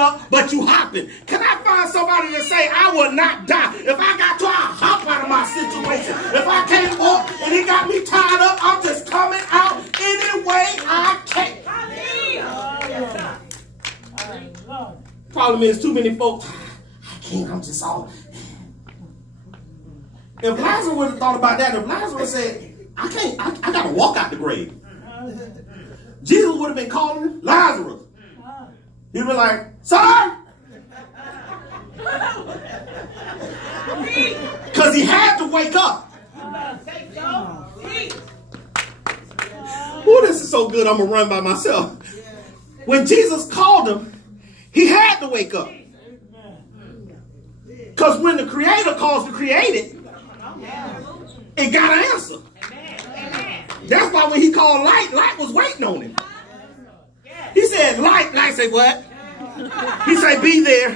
up, but you hopping. Can I find somebody to say, I will not die? If I got to, I'll hop out of my situation. If I can't walk and he got me tied up, I'm just coming out any way I can. Problem is, too many folks, I can't, I'm just all. If Lazarus would have thought about that, if Lazarus said, I can't, I got to walk out the grave. Jesus would have been calling Lazarus. He'd be like, sir! Because he had to wake up. Oh, this is so good, I'm going to run by myself. When Jesus called him, he had to wake up. Because when the Creator calls the created, it got an answer. That's why when he called light, light was waiting on him. He said, light, light said, what? He said, be there.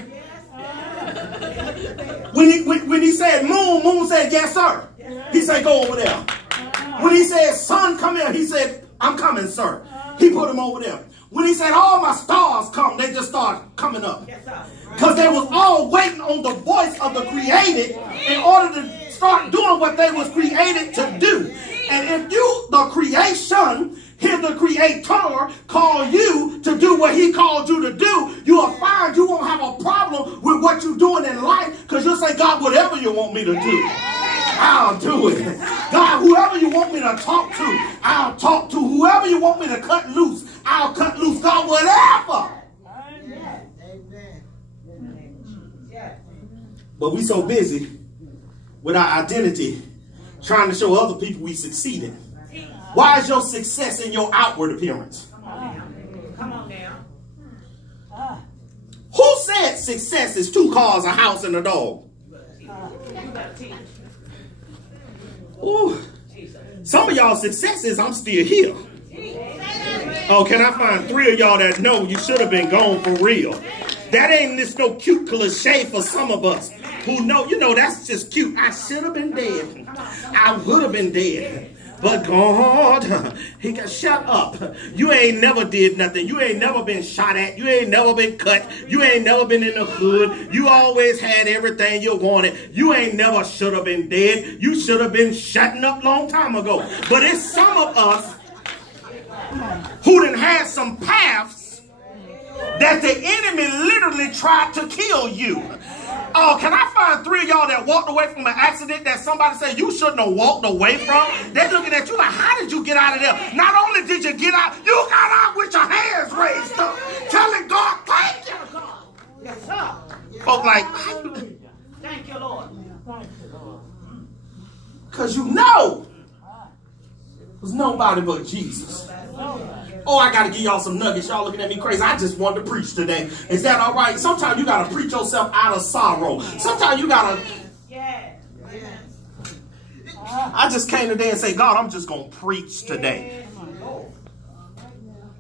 When he said moon, moon said, yes, sir. He said, go over there. When he said sun, come here, he said, I'm coming, sir. He put him over there. When he said, all my stars come, they just started coming up. Because they was all waiting on the voice of the created in order to start doing what they was created to do. And if you, the creation, hear the creator call you to do what he called you to do, you will find you won't have a problem with what you're doing in life, because you'll say, God, whatever you want me to do, I'll do it. God, whoever you want me to talk to, I'll talk to. Whoever you want me to cut loose, I'll cut loose. God, whatever. But we so busy with our identity, trying to show other people we succeeded. Why is your success in your outward appearance? Come on now. Who said success is 2 cars, a house, and a dog? Ooh. Some of y'all success is I'm still here. Oh, can I find 3 of y'all that know you should have been gone for real? That ain't this no cute cliche for some of us who know, you know, that's just cute. I should have been dead. I would have been dead. But God, he got shut up. You ain't never did nothing. You ain't never been shot at. You ain't never been cut. You ain't never been in the hood. You always had everything you wanted. You ain't never should have been dead. You should have been shutting up long time ago. But it's some of us who done had some paths that the enemy literally tried to kill you. Oh, can I find 3 of y'all that walked away from an accident that somebody said you shouldn't have walked away from? They're looking at you like, how did you get out of there? Not only did you get out, you got out with your hands raised up, telling God, thank you. Yes, sir. Folk like, thank you, Lord. because you know it was nobody but Jesus. Oh, I got to give y'all some nuggets. Y'all looking at me crazy. I just wanted to preach today. Is that all right? Sometimes you got to preach yourself out of sorrow. Sometimes you got to... I just came today and say, God, I'm just going to preach today.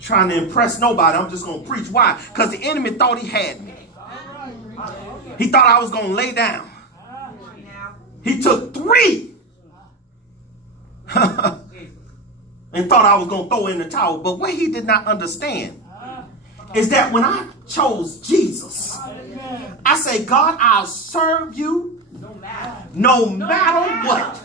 Trying to impress nobody. I'm just going to preach. Why? Because the enemy thought he had me. He thought I was going to lay down. He took 3. And thought I was going to throw in the towel. But what he did not understand is that when I chose Jesus, I say, God, I'll serve you no matter what.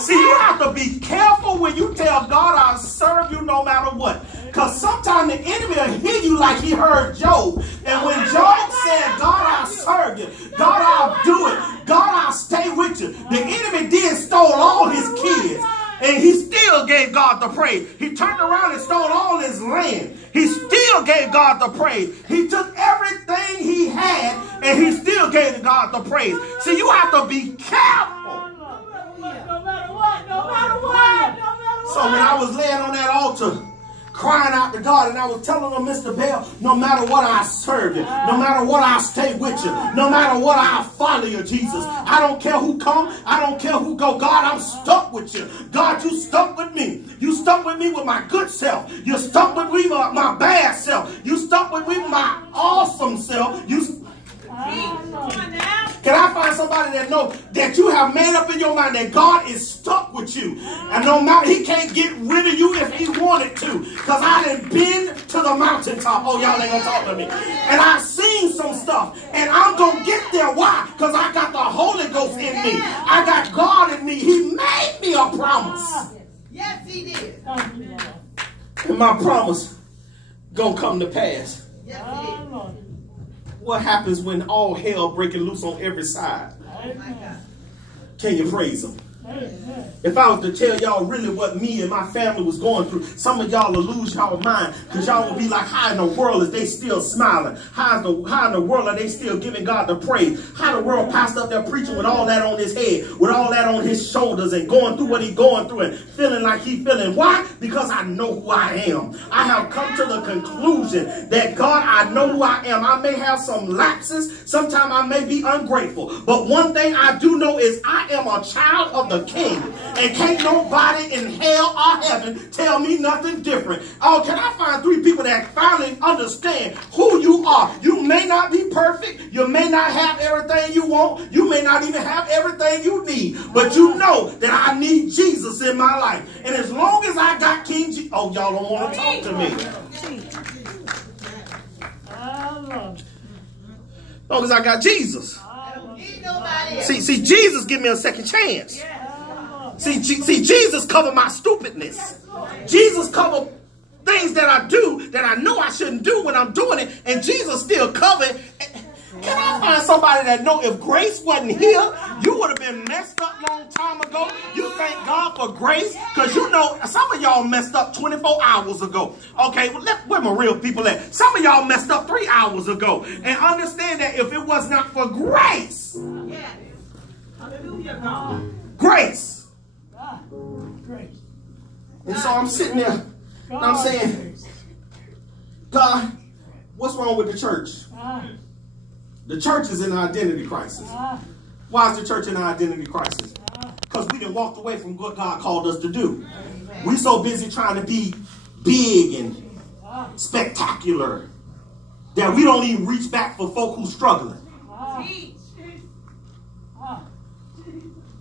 See, you have to be careful when you tell God, I'll serve you no matter what. Because sometimes the enemy will hear you like he heard Job. And when Job said, God, I'll serve you. God, I'll do it. God, I'll stay with you. The enemy did stole all his kids. And he still gave God the praise. He turned around and stole all his land. He still gave God the praise. He took everything he had and he still gave God the praise. So you have to be careful. No matter what. No matter what. So when I was laying on that altar, crying out to God, and I was telling him, Mr. Bell, no matter what, I serve you. No matter what, I'll stay with you. No matter what, I'll follow you, Jesus. I don't care who come. I don't care who go. God, I'm stuck with you. God, you stuck with me. You stuck with me with my good self. You stuck with me with my bad self. You stuck with me with my awesome self. Can I find somebody that knows that you have made up in your mind that God is stuck with you? And no matter, he can't get rid of you if he wanted to. Because I done been to the mountaintop. Oh, y'all ain't going to talk to me. And I've seen because I got the Holy Ghost in me. I got God in me. He made me a promise. Yes, he did. And my promise gonna come to pass. Yes, he did. What happens when all hell breaking loose on every side? Oh, my God. Can you praise him? If I was to tell y'all really what me and my family was going through, some of y'all will lose y'all mind, because y'all will be like, how in the world is they still smiling? How in the world are they still giving God the praise? How the world pastor up there preaching with all that on his head, with all that on his shoulders, and going through what he's going through and feeling like he's feeling? Why? Because I know who I am. I have come to the conclusion that, God, I know who I am. I may have some lapses. Sometimes I may be ungrateful. But one thing I do know is I am a child of the King. And can't nobody in hell or heaven tell me nothing different. Oh, can I find 3 people that finally understand who you are? You may not be perfect. You may not have everything you want. You may not even have everything you need. But you know that I need Jesus in my life. And as long as I got King Jesus, oh, y'all don't want to talk to me. As long as I got Jesus. See, Jesus give me a second chance. See, Jesus covered my stupidness. Jesus covered things that I do that I know I shouldn't do when I'm doing it, and Jesus still covered. Can I find somebody that know if grace wasn't here, you would have been messed up long time ago? You thank God for grace, because you know some of y'all messed up 24 hours ago. Okay, well, where my real people at? Some of y'all messed up 3 hours ago. And understand that if it was not for grace, Hallelujah, God. Grace. And so I'm sitting there and I'm saying, God, what's wrong with the church? The church is in an identity crisis. Why is the church in an identity crisis? Because we done walked away from what God called us to do. We so busy trying to be big and spectacular that we don't even reach back for folk who's struggling.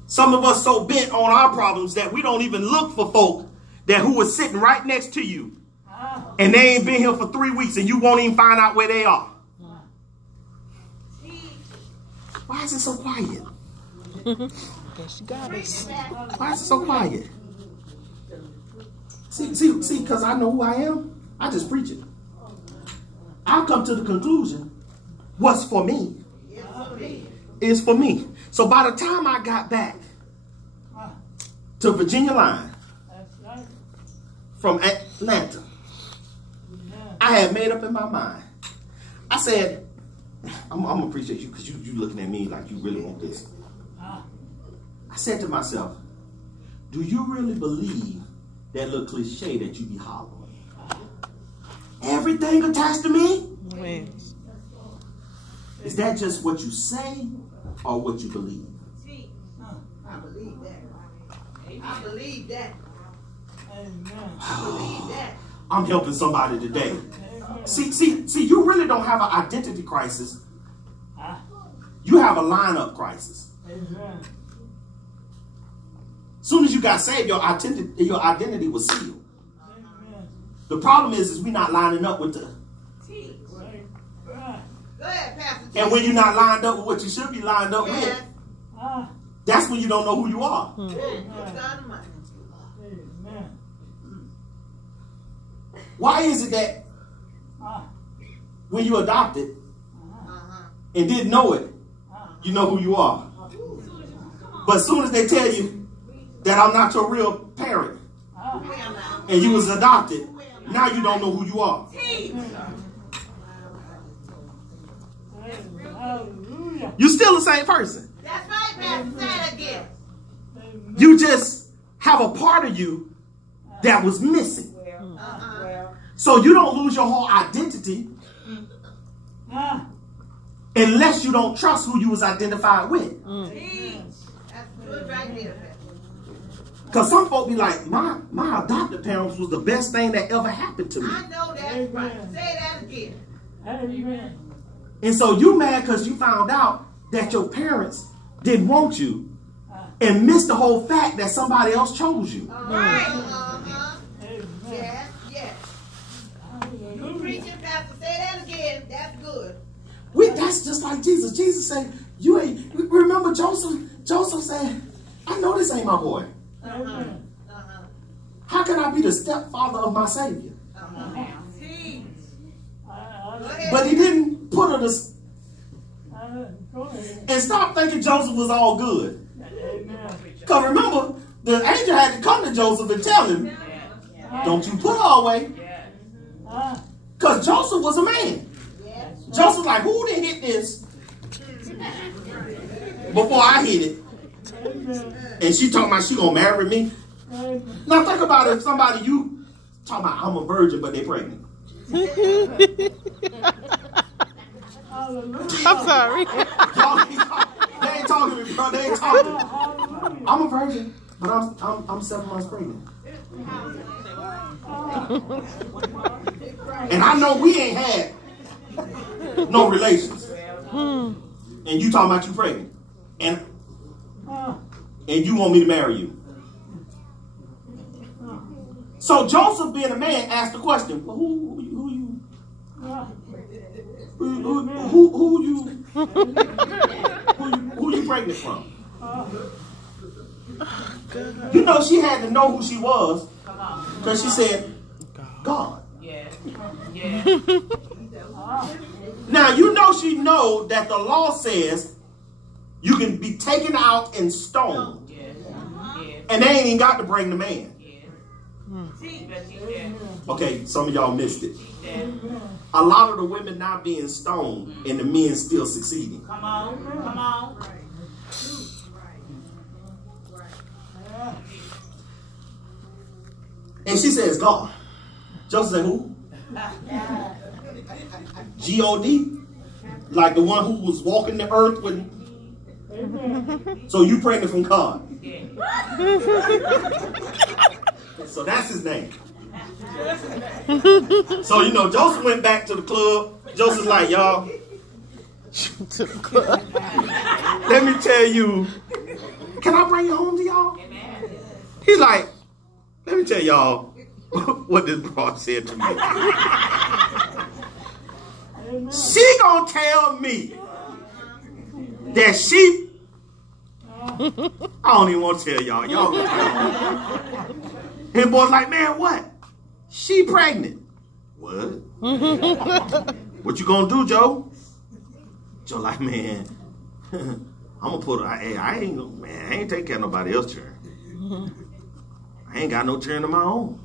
Some of us so bent on our problems that we don't even look for folk that who is sitting right next to you. And they ain't been here for 3 weeks and you won't even find out where they are. Why is it so quiet? Why is it so quiet? See, because I know who I am, I just preach it. I'll come to the conclusion, what's for me is for me. So by the time I got back to Virginia line from Atlanta, I had made up in my mind. I said, I'm going to appreciate you because you looking at me like you really want this. I said to myself, do you really believe that little cliche that you be hollering? Everything attached to me? Is that just what you say or what you believe? I believe that. I believe that. I believe that. I'm helping somebody today. See, you really don't have an identity crisis. You have a lineup crisis. Soon as you got saved, your identity was sealed. The problem is we're not lining up with the. Go ahead, Pastor. And when you're not lined up with what you should be lined up with, that's when you don't know who you are. Why is it that when you adopted and didn't know it, you know who you are? But as soon as they tell you that I'm not your real parent and you was adopted, now you don't know who you are. You're still the same person. That's right, Pastor. Say it again. You just have a part of you that was missing. So you don't lose your whole identity unless you don't trust who you was identified with. That's good right there, Pastor. Because some folk be like, my adopted parents was the best thing that ever happened to me. I know that's right. Say that again. Amen. And so you mad because you found out that your parents didn't want you and missed the whole fact that somebody else chose you. All right. Yes, yes. You preaching, Pastor. Say that again. That's good. That's just like Jesus. Jesus said, You ain't, remember Joseph? Joseph said, I know this ain't my boy. How can I be the stepfather of my Savior? But he didn't put her to... And stop thinking Joseph was all good. Because remember, the angel had to come to Joseph and tell him, don't you put her away. Because Joseph was a man. Joseph was like, who didn't hit this before I hit it? And she talking about she gonna marry me. Now think about it, if somebody you talking about I'm a virgin but they pregnant. I'm sorry. They ain't talking to me, bro. They ain't talking. I'm a virgin, but I'm 7 months pregnant. And I know we ain't had no relations. And you talking about you pregnant. And you want me to marry you. So Joseph, being a man, asked the question, well, who you pregnant from? You know she had to know who she was because she said, God. Now you know she know that the law says you can be taken out and stoned, and they ain't even got to bring the man. Okay, some of y'all missed it. A lot of the women not being stoned and the men still succeeding. Come on, come on. And she says, God. Joseph said, who? G-O-D? Like the one who was walking the earth with... So you pregnant from God. So that's his name. So, you know, Joseph went back to the club. Joseph's like, y'all, let me tell you, can I bring you home to y'all? He's like, let me tell y'all what this broad said to me. She gonna tell me that she... I don't even want to tell y'all. Y'all gonna tell me. And boy's like, man, what? She pregnant. What? What you gonna do, Joe? Joe like, man, I'm gonna put her, I ain't taking care of nobody else's children. I ain't got no children of my own.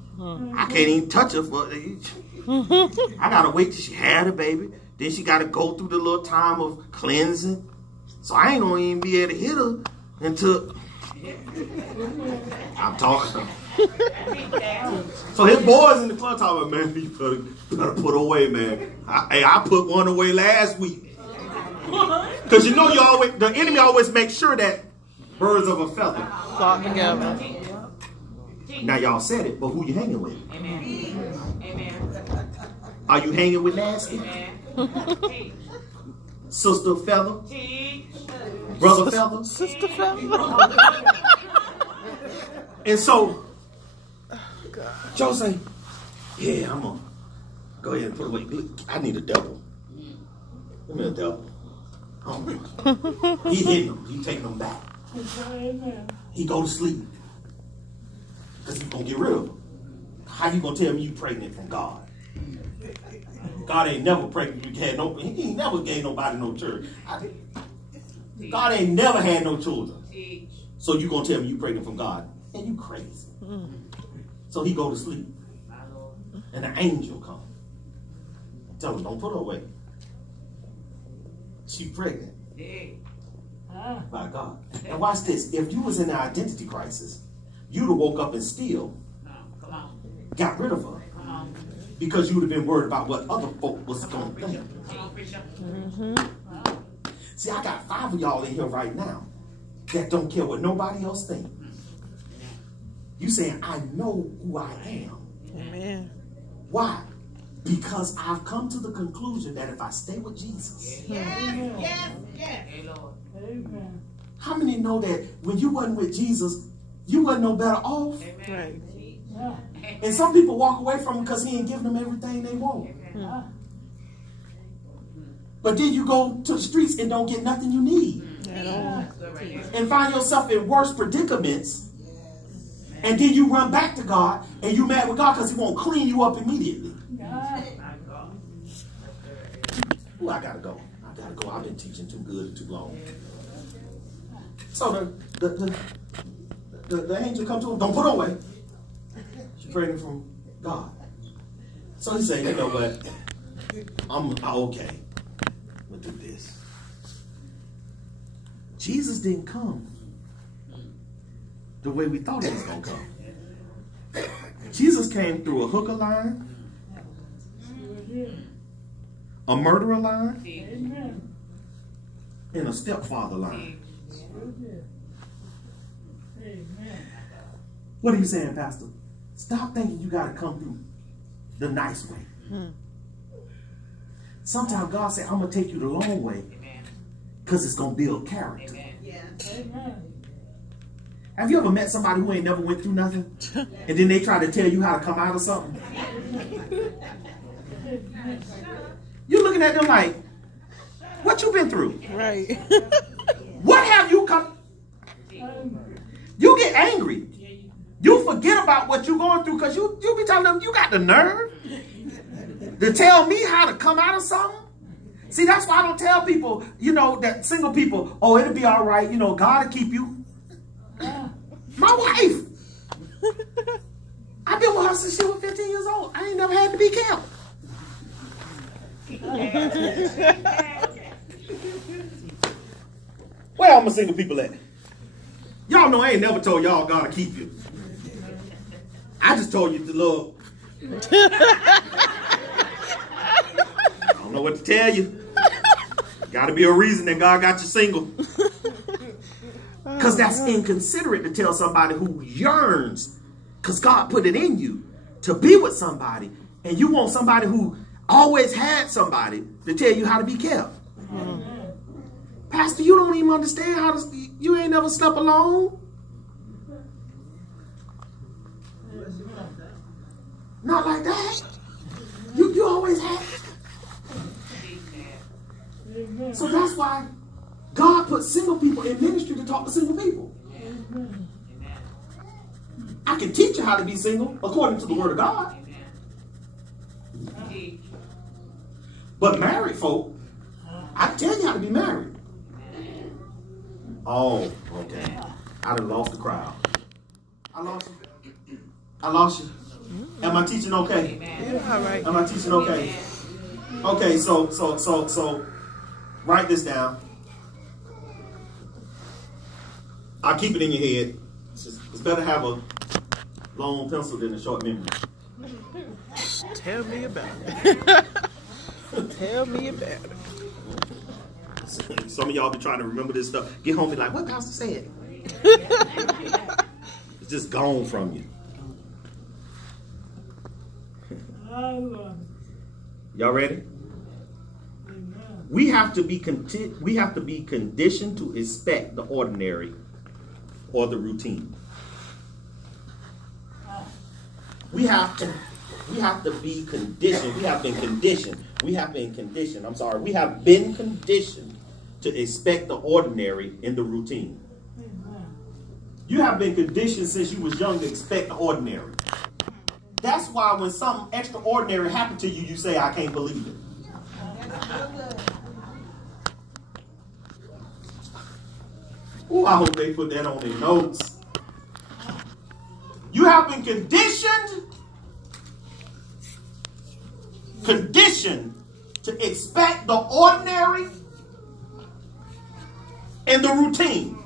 I can't even touch her for I gotta wait till she had a baby. Then she gotta go through the little time of cleansing. So I ain't gonna even be able to hit her until I'm talking. So his boys in the club talking about, man, you better put her away, man. I put one away last week. Because you know the enemy always makes sure that birds of a feather flock together. Now y'all said it, but who you hanging with? Amen. Amen. Are you hanging with nasty? Sister Feather? Brother Feather? Sister Feather. And so, Joe say, yeah, I'm going to go ahead and put away. I need a double. Give me a double. He hitting them. He taking them back. He go to sleep. Because he's going to get rid of them. How you going to tell me you pregnant from God? God ain't never pregnant. He ain't never gave nobody no children. God ain't never had no children. So you going to tell me you pregnant from God? And you crazy. So he go to sleep. And the angel come. Tell him, don't put her away. She pregnant. By God. And watch this. If you was in an identity crisis, you'd have woke up and still got rid of her. Because you would have been worried about what other folk was going to think. See, I got 5 of y'all in here right now that don't care what nobody else thinks. You saying, I know who I am. Amen. Why? Because I've come to the conclusion that if I stay with Jesus. Yes. Amen. How many know that when you wasn't with Jesus, you wasn't no better off? Right. And some people walk away from him because he ain't giving them everything they want. But then you go to the streets and don't get nothing you need. And find yourself in worse predicaments. And then you run back to God and you mad with God because he won't clean you up immediately. Ooh, I gotta go. I gotta go. I've been teaching too good and too long. So the angel comes to him, don't put away. She prayed from God. So he said, you know what? I'm okay. We'll do this. Jesus didn't come the way we thought he was going to come. Jesus came through a hooker line, a murderer line, and a stepfather line. What are you saying, Pastor? Stop thinking you got to come through the nice way. Sometimes God said, I'm going to take you the long way because it's going to build character. Have you ever met somebody who ain't never went through nothing and then they try to tell you how to come out of something? You're looking at them like, what you been through? Right. What have you come? You get angry. You forget about what you're going through because you be telling them, you got the nerve to tell me how to come out of something? See, that's why I don't tell people, you know, that single people, oh, it'll be all right. You know, God will keep you. My wife. I've been with her since she was 15 years old. I ain't never had to be kept. Where all my single people at? Y'all know I ain't never told y'all God to keep you. I just told you to love. I don't know what to tell you. Got to be a reason that God got you single. Because that's inconsiderate to tell somebody who yearns, because God put it in you to be with somebody, and you want somebody who always had somebody to tell you how to be kept. Pastor, you don't even understand how to, you ain't never slept alone. Not like that. You always had. So that's why God put single people in ministry to talk to single people. I can teach you how to be single according to the word of God. But married folk, I can tell you how to be married. Oh, okay. I done lost the crowd. I lost you. I lost you. Am I teaching okay? Yeah, all right. Am I teaching okay? Okay, so write this down. I'll keep it in your head. It's better to have a long pencil than a short memory. Tell me about it. Tell me about it. Some of y'all be trying to remember this stuff. Get home and be like, what Pastor said? It's just gone from you. Y'all ready? We have to be conditioned to expect the ordinary or the routine. We have to be conditioned. We have been conditioned. We have been conditioned to expect the ordinary in the routine. You have been conditioned since you was young to expect the ordinary. That's why when something extraordinary happened to you, you say, I can't believe it. Oh, I hope they put that on their notes. You have been conditioned to expect the ordinary and the routine.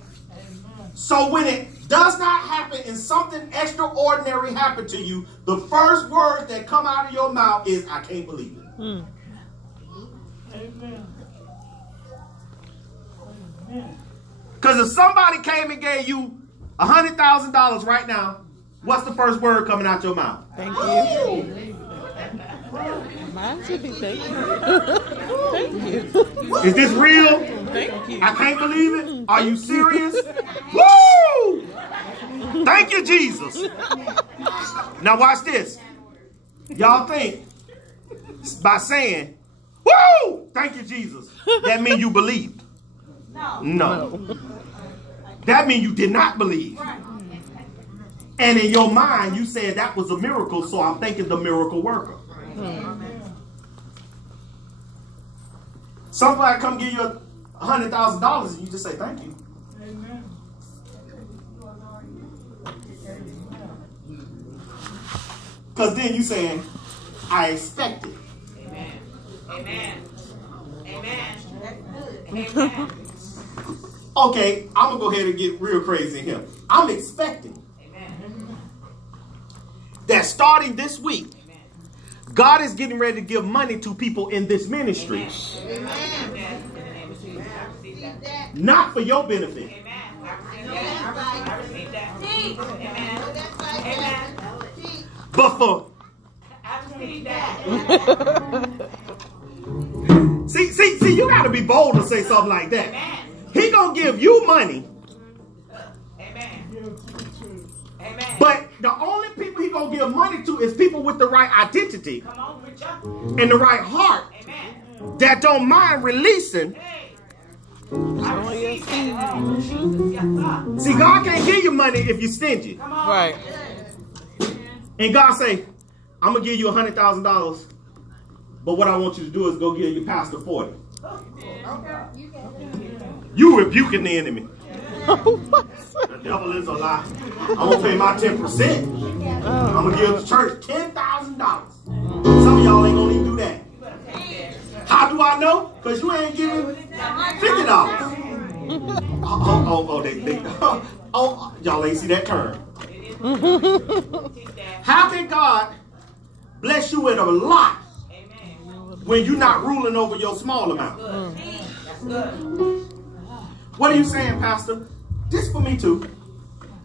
So when it does not happen and something extraordinary happened to you, the first words that come out of your mouth is, I can't believe it. Amen. Because if somebody came and gave you $100,000 right now, what's the first word coming out your mouth? Thank you. Mine should be thank you. Thank you. Is this real? Thank you. I can't believe it. Are you serious? Woo! Thank you, Jesus. Now watch this. Y'all think by saying, Woo! Thank you, Jesus. That means you believed. No. That means you did not believe. And in your mind, you said that was a miracle, so I'm thinking the miracle worker. Somebody come give you $100,000 and you just say thank you. Amen. Because then you saying, I expect it. Amen. Amen. Amen. Amen. Okay, I'm going to go ahead and get real crazy in here. I'm expecting that starting this week, God is getting ready to give money to people in this ministry. Amen. Not for your benefit. I receive that. Amen. Amen. But for... I receive that. See, you got to be bold to say something like that. Amen. He going to give you money. Amen. Amen. But the only people he going to give money to is people with the right identity. Come on, preacher. And the right heart. Amen. That don't mind releasing. Hey. I receive that. Oh, Jesus. Yes, sir. See, God can't give you money if you're stingy. Come on. Right. And God say, I'm going to give you $100,000. But what I want you to do is go give your pastor 40. You rebuking the enemy. The devil is a lie. I'm going to pay my 10%. I'm going to give the church $10,000. Some of y'all ain't going to even do that. How do I know? Because you ain't giving $50. Y'all ain't see that turn. How can God bless you with a lot when you're not ruling over your small amount? What are you saying, Pastor? This for me too.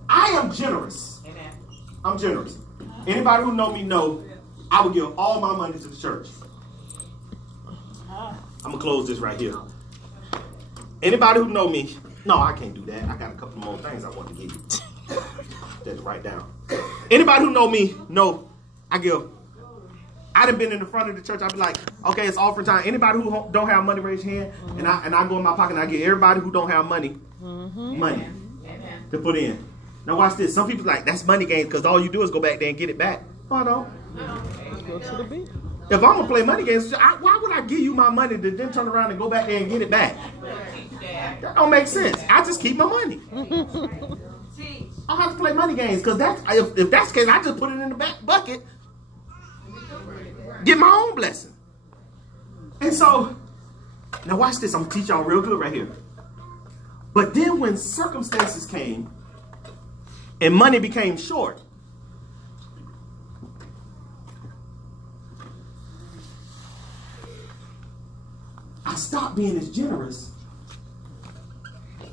I am generous. I'm generous. Anybody who know me know I would give all my money to the church. I'm going to close this right here. Anybody who know me, no, I can't do that. I got a couple more things I want to give you. That's right down. Anybody who know me know I done been in the front of the church. I be like, okay, it's offering time. Anybody who don't have money, raise your hand. And I go in my pocket and I get everybody who don't have money, money to put in. Now watch this. Some people like, that's money games because all you do is go back there and get it back. No, I don't. Go to the beat. If I'm going to play money games, why would I give you my money to then turn around and go back there and get it back? That don't make sense. I just keep my money. I have to play money games because if that's the case, I just put it in the back bucket. Get my own blessing. And so, now watch this. I'm going to teach y'all real good right here. But then when circumstances came and money became short, I stopped being as generous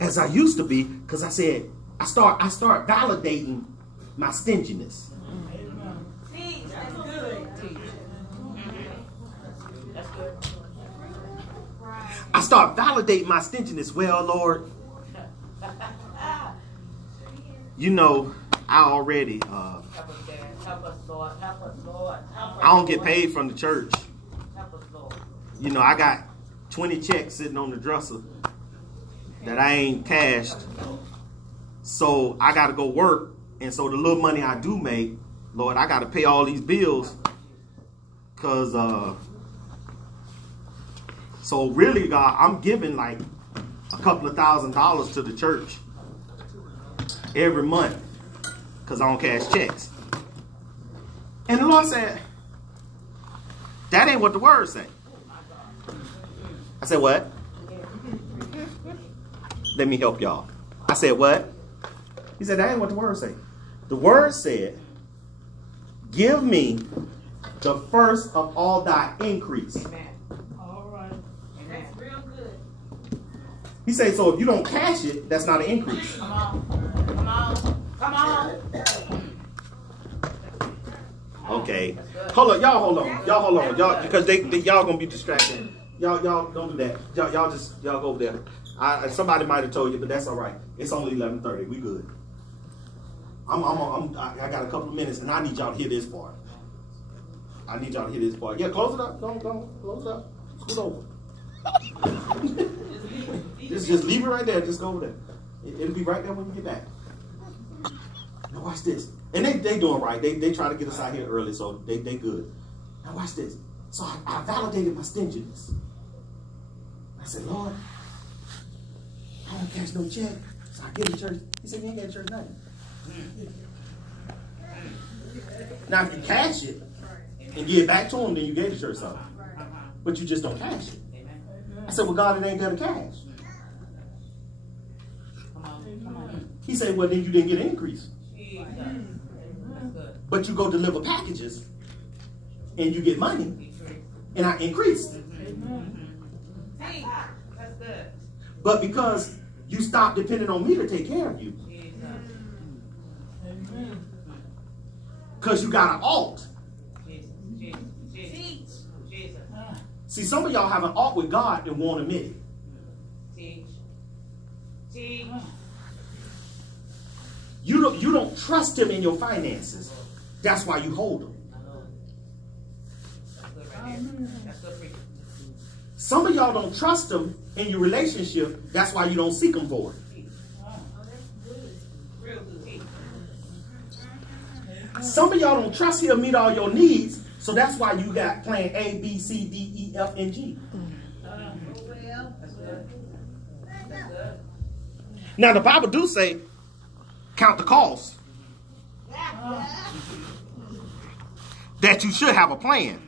as I used to be because I said, I start validating my stinginess. That's good. That's good. I start validating my stinginess. Well, Lord, you know, I already, Help us, Dad. Help us, Lord. Help us, Lord. Help us, I don't get paid from the church. Help us, Lord. You know, I got 20 checks sitting on the dresser that I ain't cashed. So I got to go work. And so the little money I do make, Lord, I got to pay all these bills. Because, so really, God, I'm giving like a couple of $1,000s to the church every month because I don't cash checks. And the Lord said, that ain't what the word say. I said, what? Let me help y'all. I said, what? He said, that ain't what the word say. The word said, give me the first of all thy increase. Amen. All right. Amen. That's real good. He said, so if you don't cash it, that's not an increase. Come on. Come on. Come on. Okay. Hold on. Y'all hold on. Y'all hold on. Y'all, because y'all going to be distracted. Y'all don't do that. Y'all go over there. Somebody might have told you, but that's all right. It's only 11:30. We good. I got a couple of minutes, and I need y'all to hear this part. Yeah, close it up. Don't close it up. Scoot over. just leave it right there. Just go over there. It'll be right there when you get back. Now watch this. And they doing right. They try to get us out here early, so they good. Now watch this. So I validated my stinginess. I said, Lord, I don't cash no check. So I give him church. He said, you ain't got church nothing. Now if you cash it and give it back to him, then you gave the church something. But you just don't cash it. I said, well, God, it ain't there to cash. He said, well, then you didn't get an increase. But you go deliver packages and you get money. And I increased. That's good. But because you stopped depending on me to take care of you. Because you got an alt. See, some of y'all have an alt with God and won't admit it. You don't trust him in your finances. That's why you hold them. Some of y'all don't trust him in your relationship. That's why you don't seek him for it. Some of y'all don't trust he'll meet all your needs. So that's why you got plan A, B, C, D, E, F, and G. Now the Bible do say, count the cost. That you should have a plan.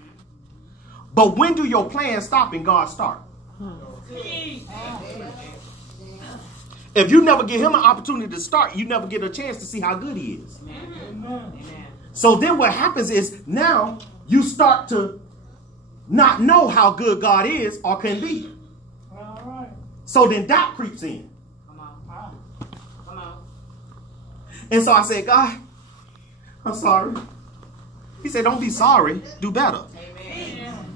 But when do your plan stop and God start? If you never give him an opportunity to start, you never get a chance to see how good he is. So then what happens is now you start to not know how good God is or can be. So then doubt creeps in. And so I said, God, I'm sorry. He said, don't be sorry. Do better. Amen.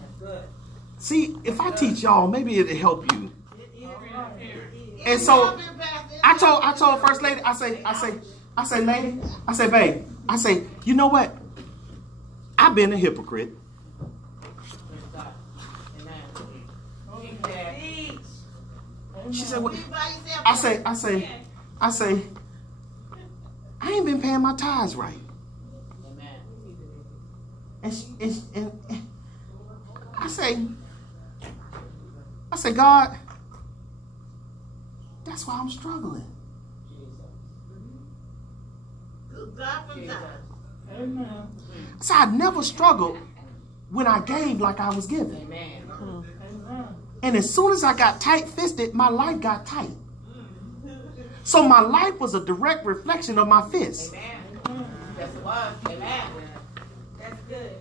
See, if I teach y'all, maybe it'll help you. And so I told First Lady, I say, lady, I say, babe, I say, you know what? I've been a hypocrite. She said, what? I say, I ain't been paying my tithes right. And I say, God, that's why I'm struggling. So I never struggled when I gave like I was giving. And as soon as I got tight-fisted, my life got tight. So my life was a direct reflection of my fist. Yes, it was. Amen. That's good.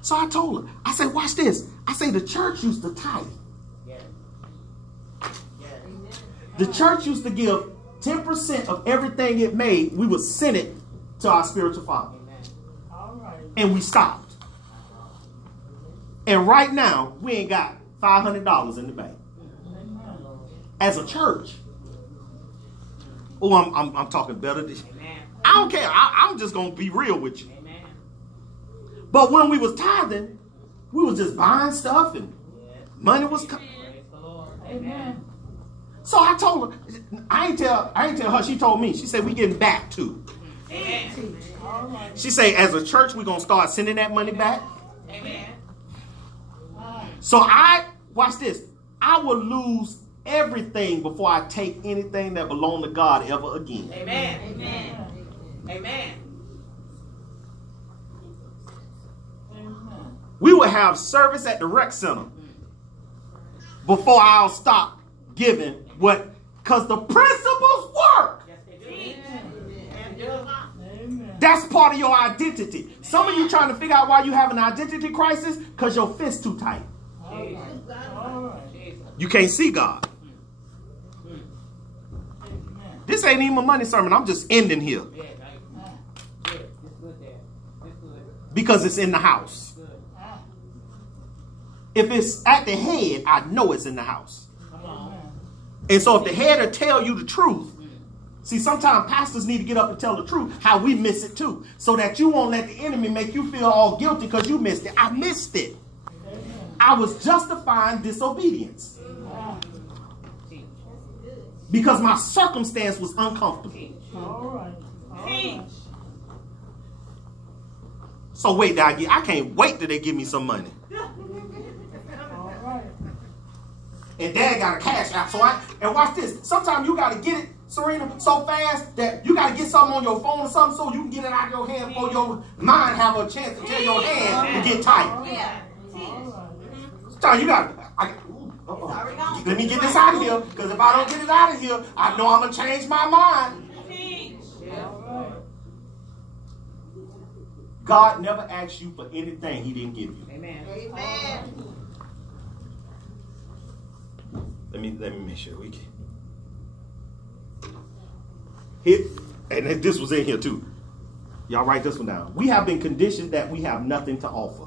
So I told her, I said, watch this. I say the church used to tithe. The church used to give 10% of everything it made. We would send it to our spiritual father. And we stopped. And right now, we ain't got $500 in the bank. As a church. Oh, I'm talking better than you. I don't care. I'm just going to be real with you. But when we was tithing, we was just buying stuff and money was coming. So I told her, I ain't tell her, she told me. She said, we getting back to. She said, as a church, we're going to start sending that money back. So watch this. I will lose everything before I take anything that belongs to God ever again. Amen. Amen. Amen. We will have service at the rec center before I'll stop giving what, because the principles work. That's part of your identity. Some of you trying to figure out why you have an identity crisis because your fist too tight. You can't see God. This ain't even a money sermon. I'm just ending here. Because it's in the house. If it's at the head, I know it's in the house. And so if the head will tell you the truth, see, sometimes pastors need to get up and tell the truth, how we miss it too. So that you won't let the enemy make you feel all guilty because you missed it. I missed it. I was justifying disobedience because my circumstance was uncomfortable. So wait, I can't wait till they give me some money. And Dad got a cash out. And watch this. Sometimes you got to get it, Serena, so fast that you got to get something on your phone or something so you can get it out of your hand before your mind have a chance to tell your hand to get tight. Sometimes you got to, let me get this out of here, because if I don't get it out of here, I know I'm going to change my mind. God never asked you for anything he didn't give you. Amen. Let me make sure we can hit, and this was in here too. Y'all write this one down. We have been conditioned that we have nothing to offer.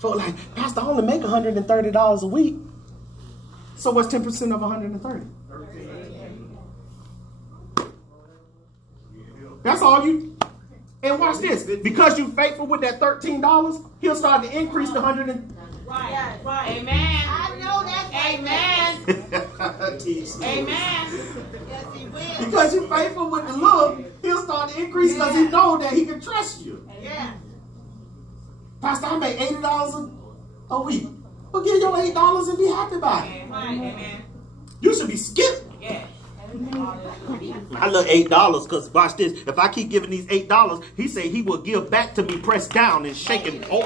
So like, Pastor, I only make $130 a week. So what's 10% of 130? That's all you. And watch this. Because you're faithful with that $13, he'll start to increase the 100. Right. Amen. I know that. Amen. Amen. Yes, he will. Because you're faithful with the love, he'll start to increase because he knows that he can trust you. Yeah. Pastor, I make $80 a week. Well, give your $8 and be happy about it. Amen. You should be skipped. Yeah. I love $8 because watch this. If I keep giving these $8, he said he will give back to me pressed down and shaken. Oh.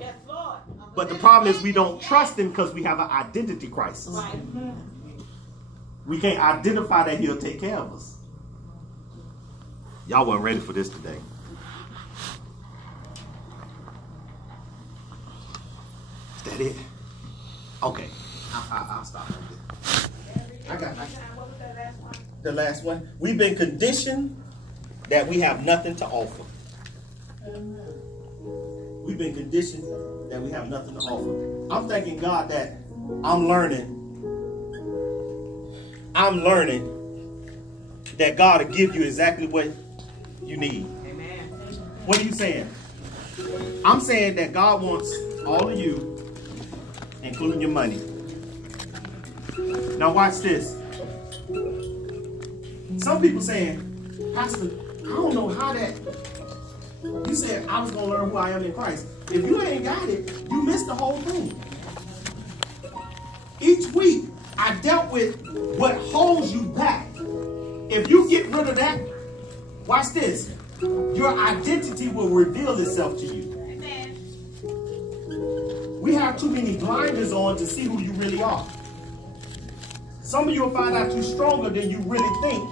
Yes, Lord. But the problem is we don't trust him because we have an identity crisis. Right. We can't identify that he'll take care of us. Y'all weren't ready for this today. Is that it? Okay. I'll stop right there. I got What was that last one? the last one. We've been conditioned that we have nothing to offer. We've been conditioned that we have nothing to offer. I'm thanking God that I'm learning that God will give you exactly what you need. Amen. What are you saying? I'm saying that God wants all of you, including your money. Now watch this. Some people saying, Pastor, I don't know how that. You said I was going to learn who I am in Christ. If you ain't got it, you missed the whole thing. Each week, I dealt with what holds you back. If you get rid of that, watch this. Your identity will reveal itself to you. Amen. We have too many blinders on to see who you really are. Some of you will find out you're stronger than you really think